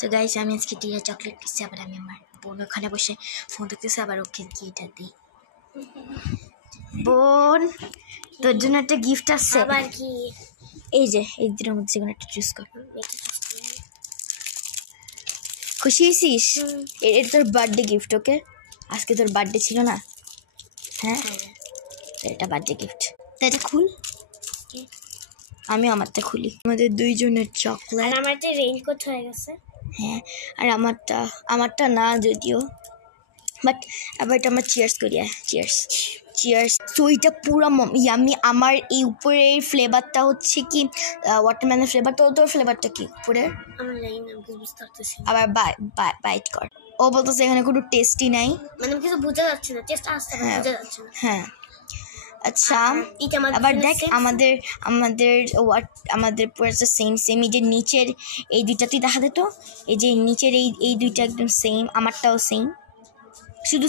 So guys আমি আজকে টিয়া চকলেট কিনছি, আবার আমি আমার বোন ওখানে বসে ফোন দেখতেছি, আবার ওকে কি এটা দিই। বোন তোর জন্য একটা গিফট আসছে। আবার কি? এই যে এই দুটোর মধ্যে কোনো একটা চুজ কর। খুশি হয়েছিস? এটা তোর বার্থডে গিফট। ওকে, আজকে তোর বার্থডে ছিল না? হ্যাঁ, এটা বার্থডে গিফট। তো এটা খুল, আমি আমারটা খুলি। আমাদের দুইজনের চকলেট। আমার একটা রেইনকোট হয়ে গেছে। হ্যাঁ, আর আমারটা না যদিও, বাট আবার এটা আমার চিয়ার্স করি। চিয়ার্স। তো এটা পুরো ইয়ামি। আমার এই উপরের ফ্লেভারটা হচ্ছে কি ওয়াটারমেলন ফ্লেভার। তোর ফ্লেভারটা কি উপরে? আমার জানি না, বুঝতে পারতেছি। আবার বাইট কর। ও বলতেছে এখানে কোনো টেস্টই নাই, মানে কিছু বোঝা যাচ্ছে না, টেস্ট আসছে না, বোঝা যাচ্ছে না। হ্যাঁ আচ্ছা, আবার দেখ আমাদের পুরো সেম। এই যে নিচের এই দুইটা তুই দেখা দে তো, এই যে নিচের এই দুইটা একদম সেম, আমারটাও সেম, শুধু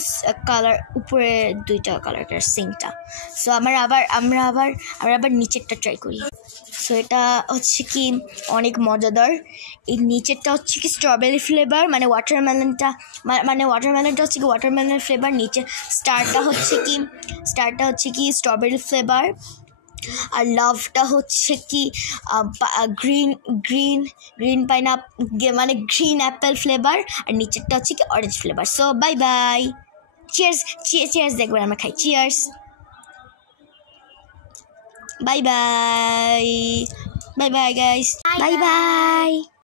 কালার উপরে দুইটা কালারটা সেমটা। সো আমরা আবার নিচেরটা ট্রাই করি। সো এটা হচ্ছে কি অনেক মজাদার। এই নিচেরটা হচ্ছে কি স্ট্রবেরি ফ্লেভার, মানে ওয়াটারমেলনটা হচ্ছে কি ওয়াটারমেলন ফ্লেভার। নিচে স্টারটা হচ্ছে কি স্ট্রবেরি ফ্লেভার, আর লাভটা হচ্ছে কি গ্রিন মানে গ্রিন অ্যাপেল ফ্লেভার, আর নিচেরটা হচ্ছে কি orange flavour. So bye bye, cheers দেখবো আমরা খাই। Cheers, bye bye guys, bye bye.